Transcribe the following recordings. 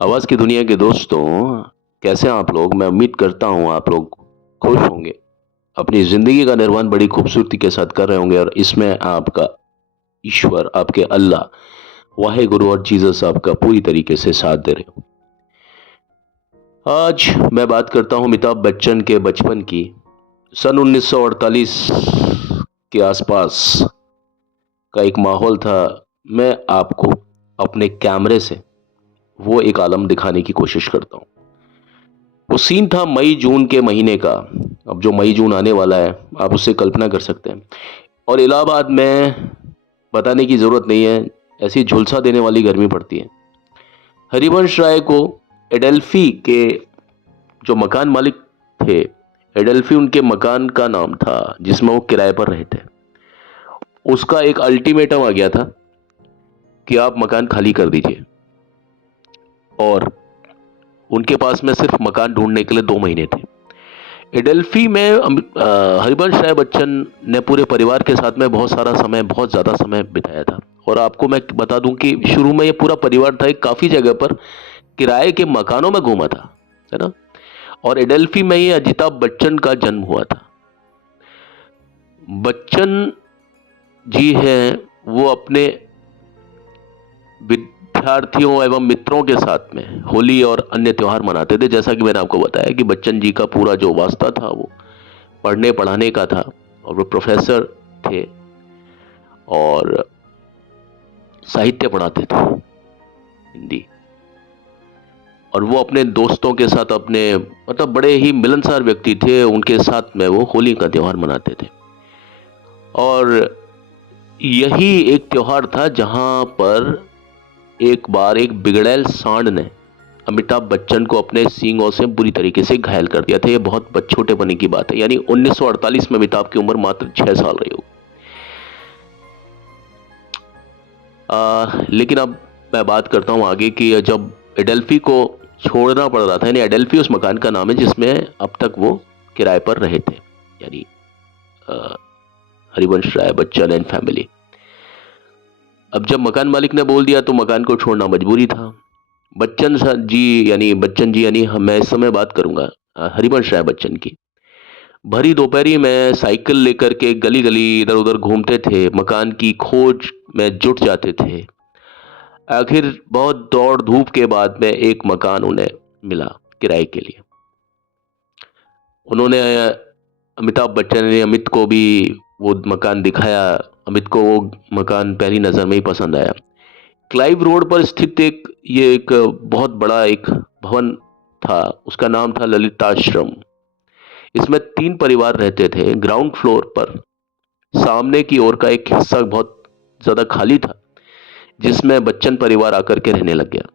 आवाज की दुनिया के दोस्तों, कैसे हैं आप लोग? मैं उम्मीद करता हूँ आप लोग खुश होंगे। अपनी जिंदगी का निर्वहन बड़ी खूबसूरती के साथ कर रहे होंगे और इसमें आपका ईश्वर, आपके अल्लाह, वाहे गुरु और जीसस आपका पूरी तरीके से साथ दे रहे हो। आज मैं बात करता हूँ अमिताभ बच्चन के बचपन की। सन 1948 के आसपास का एक माहौल था। मैं आपको अपने कैमरे से वो एक आलम दिखाने की कोशिश करता हूँ। वो सीन था मई जून के महीने का। अब जो मई जून आने वाला है, आप उससे कल्पना कर सकते हैं। और इलाहाबाद में बताने की ज़रूरत नहीं है, ऐसी झुलसा देने वाली गर्मी पड़ती है। हरिवंश राय को एडेल्फी के जो मकान मालिक थे, एडेल्फी उनके मकान का नाम था जिसमें वो किराए पर रहे थे। उसका एक अल्टीमेटम आ गया था कि आप मकान खाली कर दीजिए, और उनके पास में सिर्फ मकान ढूंढने के लिए 2 महीने थे। एडेल्फी में हरिवंश राय बच्चन ने पूरे परिवार के साथ में बहुत सारा समय, बहुत ज़्यादा समय बिताया था। और आपको मैं बता दूं कि शुरू में ये पूरा परिवार था एक काफ़ी जगह पर किराए के मकानों में घूमा था, है ना। और एडेल्फी में ही अमिताभ बच्चन का जन्म हुआ था। बच्चन जी हैं, वो अपने विद्यार्थियों एवं मित्रों के साथ में होली और अन्य त्योहार मनाते थे। जैसा कि मैंने आपको बताया कि बच्चन जी का पूरा जो वास्ता था वो पढ़ने पढ़ाने का था, और वो प्रोफेसर थे और साहित्य पढ़ाते थे, हिंदी। और वो अपने दोस्तों के साथ, अपने मतलब बड़े ही मिलनसार व्यक्ति थे, उनके साथ में वो होली का त्यौहार मनाते थे। और यही एक त्यौहार था जहां पर एक बार एक बिगड़ैल सांड ने अमिताभ बच्चन को अपने सींगों से बुरी तरीके से घायल कर दिया था। ये बहुत छोटे पने की बात है, यानी 1948 में अमिताभ की उम्र मात्र 6 साल रही हो। लेकिन अब मैं बात करता हूँ आगे कि जब एडेल्फी को छोड़ना पड़ रहा था, यानी एडेल्फी उस मकान का नाम है जिसमें अब तक वो किराए पर रहे थे, यानी अ, हरिवंश राय बच्चन एंड फैमिली। अब जब मकान मालिक ने बोल दिया तो मकान को छोड़ना मजबूरी था। बच्चन जी यानी मैं इस समय बात करूंगा हरिवंश राय बच्चन की। भरी दोपहरी में साइकिल लेकर के गली गली इधर उधर घूमते थे, मकान की खोज में जुट जाते थे। आखिर बहुत दौड़ धूप के बाद में एक मकान उन्हें मिला किराए के लिए। उन्होंने अमिताभ बच्चन ने अमित को भी वो मकान दिखाया। अमित को वो मकान पहली नज़र में ही पसंद आया। क्लाइव रोड पर स्थित एक बहुत बड़ा एक भवन था, उसका नाम था ललिताश्रम। इसमें 3 परिवार रहते थे। ग्राउंड फ्लोर पर सामने की ओर का एक हिस्सा बहुत ज़्यादा खाली था, जिसमें बच्चन परिवार आकर के रहने लग गया।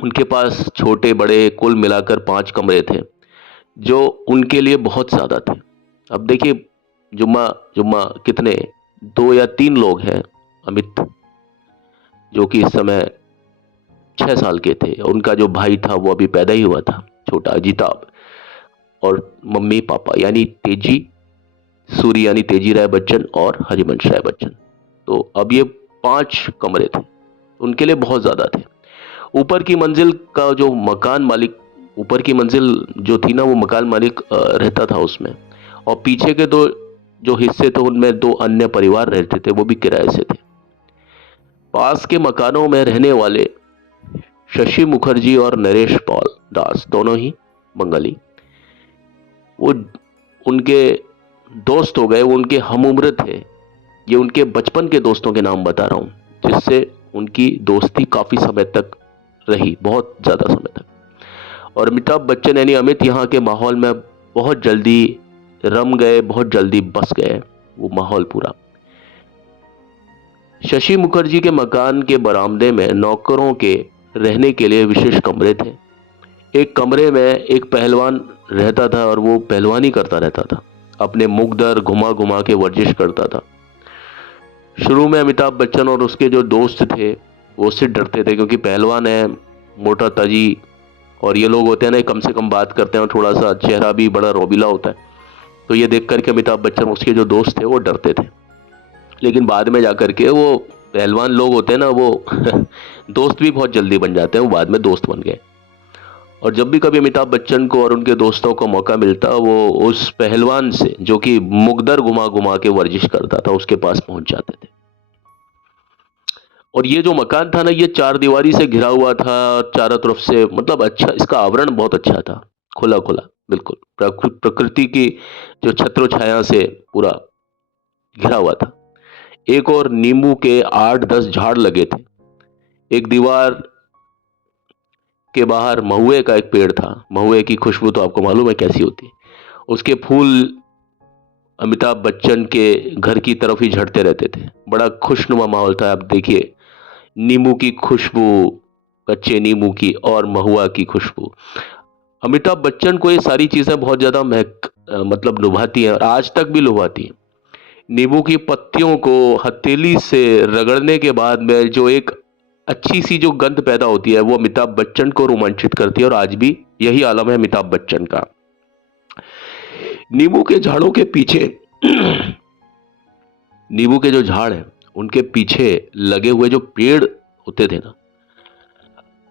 उनके पास छोटे बड़े कुल मिलाकर 5 कमरे थे, जो उनके लिए बहुत ज़्यादा थे। अब देखिए, जुम्मा जुम्मा कितने, 2 या 3 लोग हैं। अमित जो कि इस समय 6 साल के थे, उनका जो भाई था वो अभी पैदा ही हुआ था, छोटा अजिताभ, और मम्मी पापा यानी तेजी सूरी यानी तेजी राय बच्चन और हरिवंश राय बच्चन। तो अब ये 5 कमरे थे, उनके लिए बहुत ज़्यादा थे। ऊपर की मंजिल का जो मकान मालिक, ऊपर की मंजिल जो थी ना, वो मकान मालिक रहता था उसमें। और पीछे के 2 जो हिस्से थे उनमें 2 अन्य परिवार रहते थे, वो भी किराए से थे। पास के मकानों में रहने वाले शशि मुखर्जी और नरेश पॉल दास, दोनों ही बंगाली, वो उनके दोस्त हो गए, वो उनके हम उम्र थे। ये उनके बचपन के दोस्तों के नाम बता रहा हूँ, जिससे उनकी दोस्ती काफ़ी समय तक रही, बहुत ज़्यादा समय तक। और अमिताभ बच्चन यानी अमित यहाँ के माहौल में बहुत जल्दी रम गए, बहुत जल्दी बस गए वो माहौल पूरा। शशि मुखर्जी के मकान के बरामदे में नौकरों के रहने के लिए विशेष कमरे थे। एक कमरे में एक पहलवान रहता था और वो पहलवानी करता रहता था, अपने मुख दर घुमा घुमा के वर्जिश करता था। शुरू में अमिताभ बच्चन और उसके जो दोस्त थे वो उससे डरते थे, क्योंकि पहलवान है, मोटा ताजी, और ये लोग होते हैं ना, कम से कम बात करते हैं और थोड़ा सा चेहरा भी बड़ा रोबीला होता है। तो ये देख करके अमिताभ बच्चन, उसके जो दोस्त थे, वो डरते थे। लेकिन बाद में जाकर के वो पहलवान लोग होते हैं ना वो दोस्त भी बहुत जल्दी बन जाते हैं, वो बाद में दोस्त बन गए। और जब भी कभी अमिताभ बच्चन को और उनके दोस्तों को मौका मिलता, वो उस पहलवान से जो कि मुकदर घुमा घुमा के वर्जिश करता था उसके पास पहुंच जाते थे। और ये जो मकान था ना, ये चार दीवारी से घिरा हुआ था, चारों तरफ से, मतलब अच्छा, इसका आवरण बहुत अच्छा था, खुला खुला, बिल्कुल प्रकृति की जो छत्र छाया से पूरा घिरा हुआ था। एक और नींबू के 8-10 झाड़ लगे थे। एक दीवार के बाहर महुए का एक पेड़ था। महुए की खुशबू तो आपको मालूम है कैसी होती है। उसके फूल अमिताभ बच्चन के घर की तरफ ही झड़ते रहते थे। बड़ा खुशनुमा माहौल था। आप देखिए, नींबू की खुशबू, कच्चे नींबू की, और महुआ की खुशबू। अमिताभ बच्चन को ये सारी चीजें बहुत ज्यादा मतलब लुभाती हैं, और आज तक भी लुभाती हैं। नींबू की पत्तियों को हथेली से रगड़ने के बाद में जो एक अच्छी सी जो गंध पैदा होती है, वो अमिताभ बच्चन को रोमांचित करती है, और आज भी यही आलम है अमिताभ बच्चन का। नींबू के झाड़ों के पीछे नींबू के जो झाड़ हैं उनके पीछे लगे हुए जो पेड़ होते थे ना,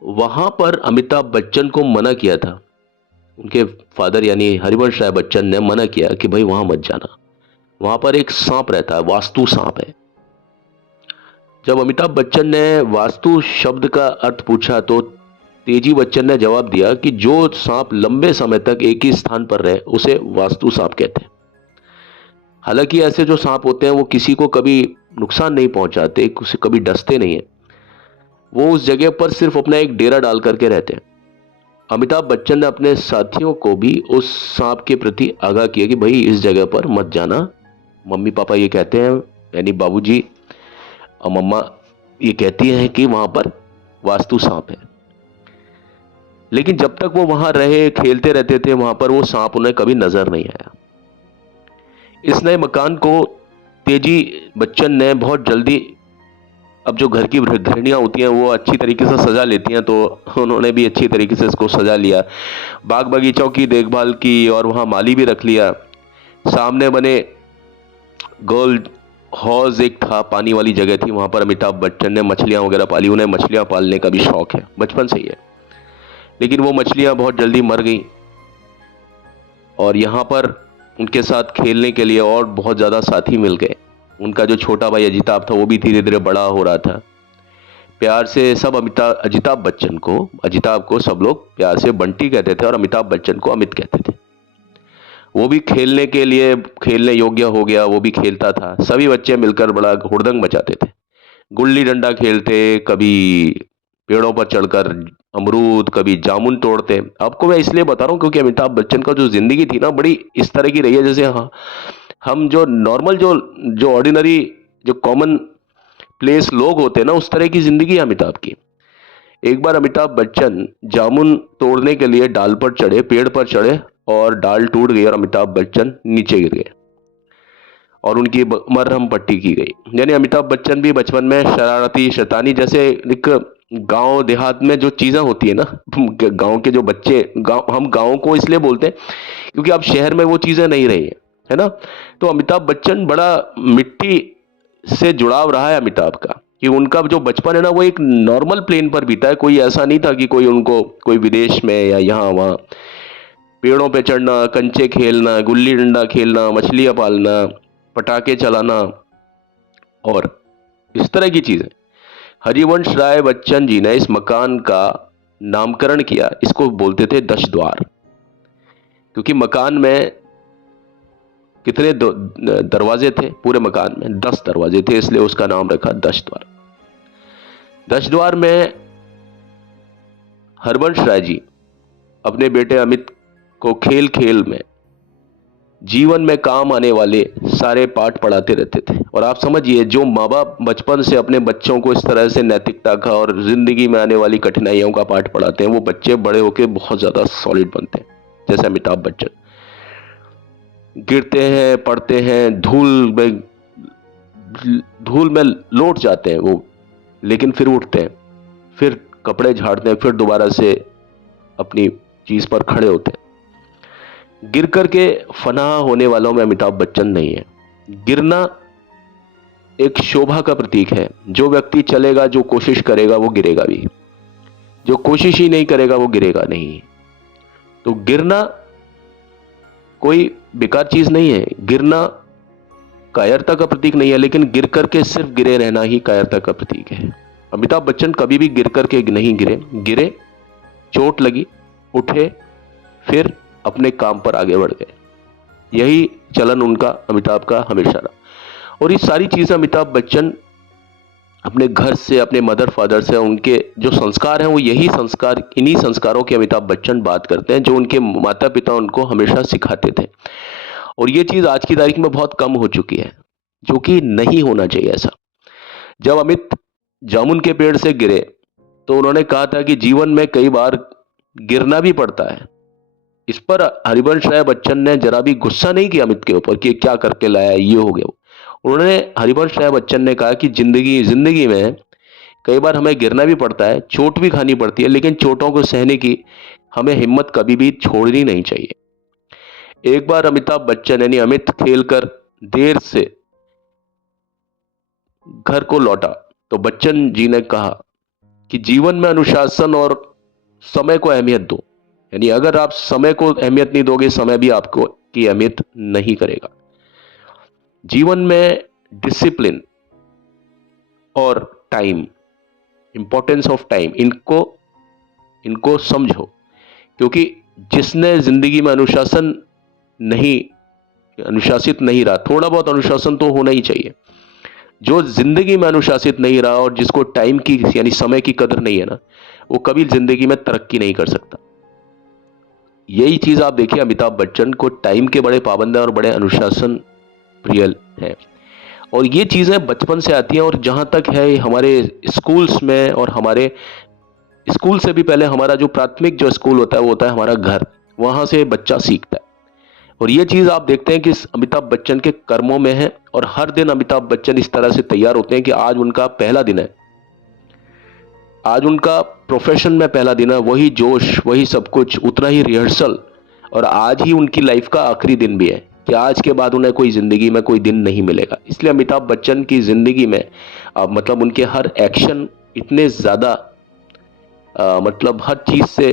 वहां पर अमिताभ बच्चन को मना किया था। उनके फादर यानी हरिवंश राय बच्चन ने मना किया कि भाई वहां मत जाना, वहां पर एक सांप रहता है, वास्तु सांप है। जब अमिताभ बच्चन ने वास्तु शब्द का अर्थ पूछा तो तेजी बच्चन ने जवाब दिया कि जो सांप लंबे समय तक एक ही स्थान पर रहे उसे वास्तु सांप कहते हैं। हालांकि ऐसे जो सांप होते हैं वो किसी को कभी नुकसान नहीं पहुंचाते, किसी कभी डसते नहीं है, वो उस जगह पर सिर्फ अपना एक डेरा डाल करके रहते हैं। अमिताभ बच्चन ने अपने साथियों को भी उस सांप के प्रति आगाह किया कि भाई इस जगह पर मत जाना, मम्मी पापा ये कहते हैं, यानी बाबूजी और मम्मा ये कहती हैं कि वहां पर वास्तु सांप है। लेकिन जब तक वो वहां रहे, खेलते रहते थे वहां पर, वो सांप उन्हें कभी नजर नहीं आया। इस नए मकान को तेजी बच्चन ने बहुत जल्दी, अब जो घर की गृहिणियां होती हैं वो अच्छी तरीके से सजा लेती हैं, तो उन्होंने भी अच्छी तरीके से इसको सजा लिया। बाग बगीचों की देखभाल की, और वहां माली भी रख लिया। सामने बने गोल हौज एक था, पानी वाली जगह थी, वहां पर अमिताभ बच्चन ने मछलियां वगैरह पाली। उन्हें मछलियां पालने का भी शौक है, बचपन से ही है। लेकिन वो मछलियां बहुत जल्दी मर गई, और यहाँ पर उनके साथ खेलने के लिए और बहुत ज़्यादा साथी मिल गए। उनका जो छोटा भाई अजिताभ था वो भी धीरे धीरे बड़ा हो रहा था। प्यार से सब अजिताभ को सब लोग प्यार से बंटी कहते थे, और अमिताभ बच्चन को अमित कहते थे। वो भी खेलने के लिए खेलने योग्य हो गया, वो भी खेलता था। सभी बच्चे मिलकर बड़ा हुड़दंग मचाते थे, गुल्ली डंडा खेलते, कभी पेड़ों पर चढ़कर अमरूद, कभी जामुन तोड़ते। आपको मैं इसलिए बता रहा हूँ क्योंकि अमिताभ बच्चन का जो जिंदगी थी ना, बड़ी इस तरह की रही है जैसे, हाँ, हम जो नॉर्मल जो जो ऑर्डिनरी जो कॉमन प्लेस लोग होते हैं ना, उस तरह की जिंदगी है अमिताभ की। एक बार अमिताभ बच्चन जामुन तोड़ने के लिए डाल पर चढ़े, पेड़ पर चढ़े, और डाल टूट गई और अमिताभ बच्चन नीचे गिर गए, और उनकी मरहम पट्टी की गई। यानी अमिताभ बच्चन भी बचपन में शरारती, शैतानी, जैसे एक गांव देहात में जो चीजें होती है ना, गांव के जो बच्चे, हम गांव को इसलिए बोलते हैं क्योंकि अब शहर में वो चीजें नहीं रही है ना। तो अमिताभ बच्चन बड़ा मिट्टी से जुड़ाव रहा है अमिताभ का, कि उनका जो बचपन है ना वो एक नॉर्मल प्लेन पर बीता है। कोई ऐसा नहीं था कि कोई उनको कोई विदेश में या यहाँ वहाँ पेड़ों पे चढ़ना, कंचे खेलना, गुल्ली डंडा खेलना, मछलियां पालना, पटाखे चलाना, और इस तरह की चीजें। हरिवंश राय बच्चन जी ने इस मकान का नामकरण किया, इसको बोलते थे 10 द्वार, क्योंकि मकान में कितने दरवाजे थे, पूरे मकान में 10 दरवाजे थे, इसलिए उसका नाम रखा 10 द्वार। 10 द्वार में हरवंश राय जी अपने बेटे अमित को खेल खेल में जीवन में काम आने वाले सारे पाठ पढ़ाते रहते थे। और आप समझिए, जो माँ बाप बचपन से अपने बच्चों को इस तरह से नैतिकता का और जिंदगी में आने वाली कठिनाइयों का पाठ पढ़ाते हैं, वो बच्चे बड़े होकर बहुत ज्यादा सॉलिड बनते हैं। जैसे अमिताभ बच्चन गिरते हैं, पढ़ते हैं, धूल में लौट जाते हैं वो, लेकिन फिर उठते हैं, फिर कपड़े झाड़ते हैं, फिर दोबारा से अपनी चीज पर खड़े होते हैं। गिर करके फना होने वालों में अमिताभ बच्चन नहीं है। गिरना एक शोभा का प्रतीक है। जो व्यक्ति चलेगा, जो कोशिश करेगा, वो गिरेगा भी। जो कोशिश ही नहीं करेगा वो गिरेगा नहीं। तो गिरना कोई बेकार चीज नहीं है, गिरना कायरता का प्रतीक नहीं है, लेकिन गिर करके सिर्फ गिरे रहना ही कायरता का प्रतीक है। अमिताभ बच्चन कभी भी गिर करके नहीं गिरे। गिरे, चोट लगी, उठे, फिर अपने काम पर आगे बढ़ गए। यही चलन उनका, अमिताभ का हमेशा रहा। और ये सारी चीजें अमिताभ बच्चन अपने घर से, अपने मदर फादर से, उनके जो संस्कार हैं वो यही संस्कार, इन्हीं संस्कारों की अमिताभ बच्चन बात करते हैं जो उनके माता पिता उनको हमेशा सिखाते थे। और ये चीज आज की तारीख में बहुत कम हो चुकी है, जो कि नहीं होना चाहिए ऐसा। जब अमित जामुन के पेड़ से गिरे तो उन्होंने कहा था कि जीवन में कई बार गिरना भी पड़ता है। इस पर हरिवंश राय बच्चन ने जरा भी गुस्सा नहीं किया अमित के ऊपर कि क्या करके लाया, ये हो गया। उन्होंने, हरिवंश राय बच्चन ने कहा कि जिंदगी में कई बार हमें गिरना भी पड़ता है, चोट भी खानी पड़ती है, लेकिन चोटों को सहने की हमें हिम्मत कभी भी छोड़नी नहीं चाहिए। एक बार अमिताभ बच्चन यानी अमित खेलकर देर से घर को लौटा तो बच्चन जी ने कहा कि जीवन में अनुशासन और समय को अहमियत दो। यानी अगर आप समय को अहमियत नहीं दोगे, समय भी आपको की अहमियत नहीं करेगा। जीवन में डिसिप्लिन और टाइम, इंपॉर्टेंस ऑफ टाइम, इनको समझो। क्योंकि जिसने जिंदगी में अनुशासित नहीं रहा, थोड़ा बहुत अनुशासन तो होना ही चाहिए। जो जिंदगी में अनुशासित नहीं रहा और जिसको टाइम की यानी समय की कदर नहीं है ना, वो कभी जिंदगी में तरक्की नहीं कर सकता। यही चीज आप देखिए, अमिताभ बच्चन को टाइम के बड़े पाबंद हैं और बड़े अनुशासन प्रिय हैं। और ये चीजें बचपन से आती हैं। और जहां तक है हमारे स्कूल्स में, और हमारे स्कूल से भी पहले हमारा जो प्राथमिक जो स्कूल होता है वो होता है हमारा घर, वहां से बच्चा सीखता है। और ये चीज आप देखते हैं कि अमिताभ बच्चन के कर्मों में है। और हर दिन अमिताभ बच्चन इस तरह से तैयार होते हैं कि आज उनका पहला दिन है, आज उनका प्रोफेशन में पहला दिन है, वही जोश, वही सब कुछ, उतना ही रिहर्सल। और आज ही उनकी लाइफ का आखिरी दिन भी है कि आज के बाद उन्हें कोई जिंदगी में कोई दिन नहीं मिलेगा। इसलिए अमिताभ बच्चन की जिंदगी में मतलब उनके हर एक्शन इतने ज्यादा मतलब हर चीज से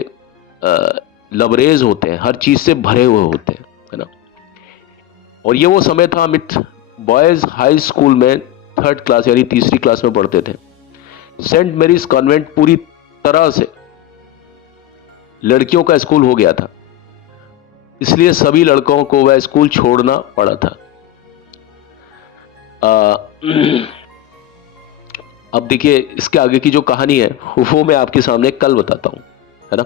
लबरेज होते हैं, हर चीज से भरे हुए होते हैं, है ना। और ये वो समय था, अमित बॉयज हाई स्कूल में 3rd क्लास यानी तीसरी क्लास में पढ़ते थे। सेंट मेरीज कॉन्वेंट पूरी तरह से लड़कियों का स्कूल हो गया था, इसलिए सभी लड़कों को वह स्कूल छोड़ना पड़ा था। अब देखिए इसके आगे की जो कहानी है वो मैं आपके सामने कल बताता हूं, है ना।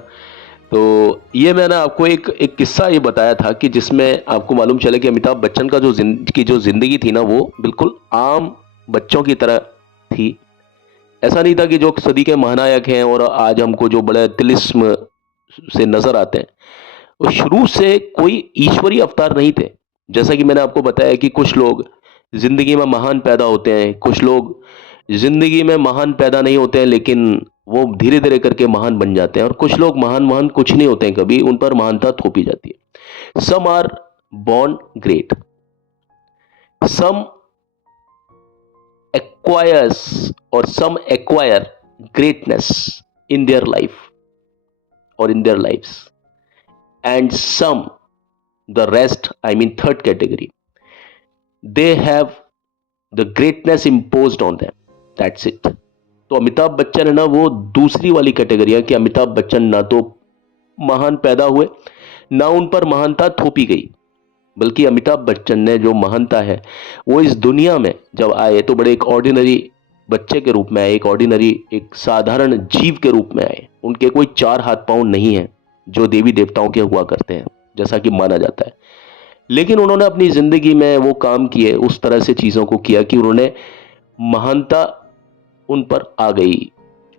तो ये मैंने आपको एक किस्सा ये बताया था कि जिसमें आपको मालूम चले कि अमिताभ बच्चन का जो जिंदगी थी ना, वो बिल्कुल आम बच्चों की तरह थी। ऐसा नहीं था कि जो सदी के महानायक हैं और आज हमको जो बड़े तिलिस्म से नजर आते हैं, वो शुरू से कोई ईश्वरीय अवतार नहीं थे। जैसा कि मैंने आपको बताया कि कुछ लोग जिंदगी में महान पैदा होते हैं, कुछ लोग जिंदगी में महान पैदा नहीं होते हैं लेकिन वो धीरे धीरे करके महान बन जाते हैं। और कुछ लोग महान कुछ नहीं होते हैं, कभी उन पर महानता थोपी जाती है। Some are born great, some acquires or some acquire greatness in their life or in their lives, and some, the rest, I mean third category, they have the greatness imposed on them, that's it। तो अमिताभ बच्चन है ना, वो दूसरी वाली category है कि अमिताभ बच्चन ना तो महान पैदा हुए, ना उन पर महानता थोपी गई, बल्कि अमिताभ बच्चन ने जो महानता है वो इस दुनिया में जब आए तो बड़े एक ऑर्डिनरी बच्चे के रूप में आए, एक ऑर्डिनरी, एक साधारण जीव के रूप में आए। उनके कोई 4 हाथ पांव नहीं है जो देवी देवताओं के हुआ करते हैं जैसा कि माना जाता है। लेकिन उन्होंने अपनी जिंदगी में वो काम किए, उस तरह से चीजों को किया कि उन्होंने महानता उन पर आ गई,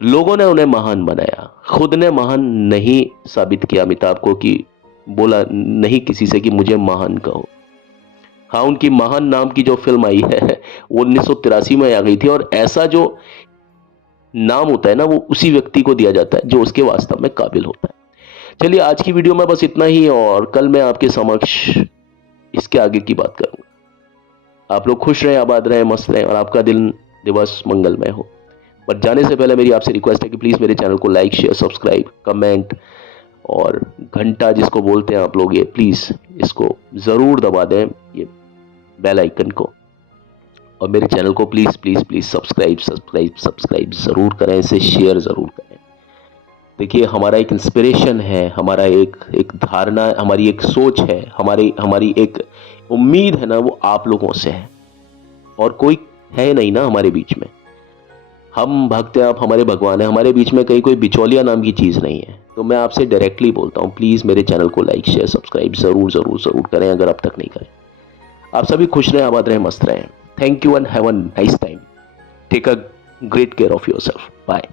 लोगों ने उन्हें महान बनाया। खुद ने महान नहीं साबित किया अमिताभ को, कि बोला नहीं किसी से कि मुझे महान कहो। हाँ, उनकी महान नाम की जो फिल्म आई है वो 1983 में आ गई थी। और ऐसा जो नाम होता है ना, वो उसी व्यक्ति को दिया जाता है जो उसके वास्तव में काबिल होता है। चलिए आज की वीडियो में बस इतना ही, और कल मैं आपके समक्ष इसके आगे की बात करूंगा। आप लोग खुश रहें, आबाद रहें, मस्त रहें और आपका दिवस मंगलमय हो। बट जाने से पहले मेरी आपसे रिक्वेस्ट है कि प्लीज़ मेरे चैनल को लाइक, शेयर, सब्सक्राइब, कमेंट और घंटा जिसको बोलते हैं आप लोग, ये प्लीज़ इसको ज़रूर दबा दें, ये बेल आइकन को। और मेरे चैनल को please please please subscribe subscribe subscribe ज़रूर करें, इसे शेयर ज़रूर करें। देखिए, हमारा एक इंस्पिरेशन है, हमारा एक धारणा, हमारी एक सोच है, हमारी हमारी एक उम्मीद है ना, वो आप लोगों से है और कोई है नहीं ना हमारे बीच में। हम भक्त हैं, आप हमारे भगवान हैं, हमारे बीच में कहीं कोई बिचौलिया नाम की चीज़ नहीं है। तो मैं आपसे डायरेक्टली बोलता हूँ, प्लीज़ मेरे चैनल को लाइक, शेयर, सब्सक्राइब ज़रूर ज़रूर ज़रूर करें अगर अब तक नहीं करें। आप सभी खुश रहें, आबाद रहें, मस्त रहें। Thank you and have a nice time. Take a great care of yourself. Bye.